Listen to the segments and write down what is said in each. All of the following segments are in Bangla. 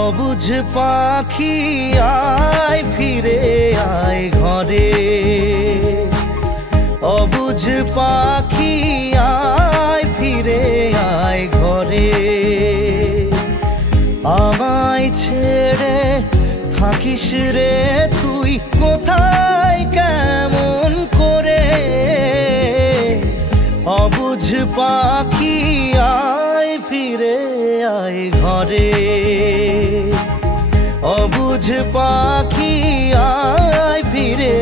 অবুঝ পাখি আয় ফিরে আয় ঘরে, অবুঝ পাখি আয় ফিরে আয় ঘরে। আমায় ছেড়ে থাকিস রে তুই কোথায় কেমন করে, অবুঝ পাখি আয় ফিরে আয় ঘরে, অবুঝ পাখি আয় ফিরে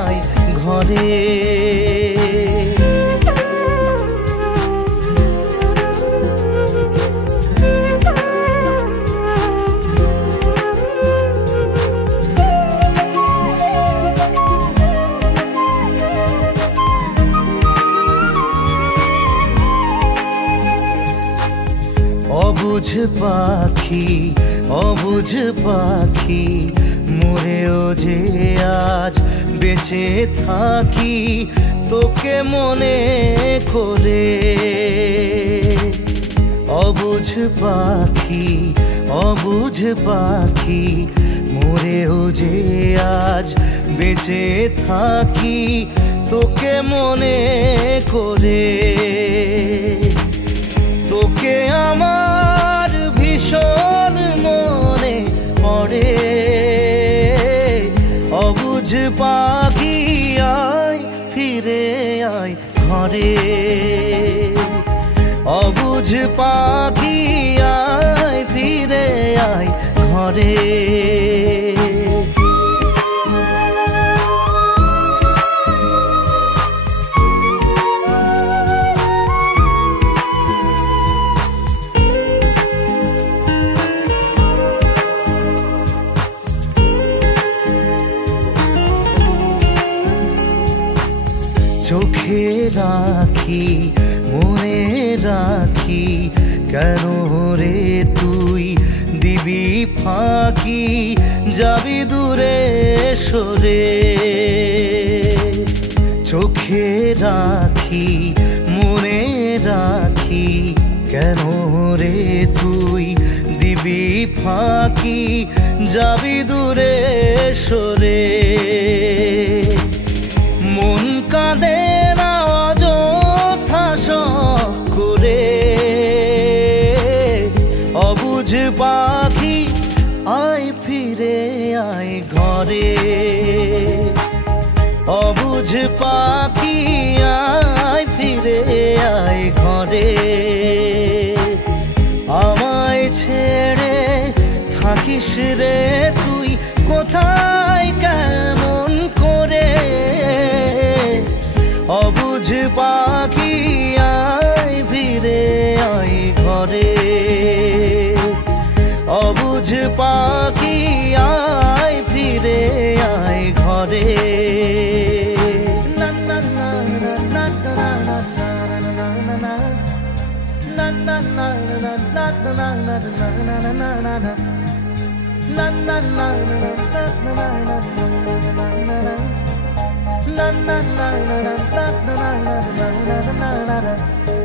আয় ঘরে। অবুঝ পাখি অবুঝ পাখি মরেও যে আজ বেঁচে থাকি তোকে মনে করে। অবুঝ পাখি অবুঝ পাখি মরেও যে আজ বেঁচে থাকি তোকে মনে করে। তোকে আমার ভীষণ মনে পড়ে, অবুঝ পাখি আয় ফিরে আয় ঘরে, অবুঝ পাখি আয় ফিরে আয় ঘরে। চোখে রাখি মনে রাখি কেন রে তুই দিবি ফাঁকি যাবি দূরে সরে। চোখে রাখি মনে রাখি কেন রে তুই দিবি ফাঁকি যাবি দূরে সরে। মন কাঁদে না অযথা শখ করে, অবুঝ পাখি আয় ফিরে আয় ঘরে, অবুঝ পাখি আয় ফিরে আয় ঘরে। আমায় ছেড়ে থাকিস রে তুই কোথায় কেমন করে, অবুঝ পাখি আয় ফিরে আয় ঘরে, অবুঝ পাখি আয় ফিরে আয় ঘরে। La la la la la la la la la la la la la la.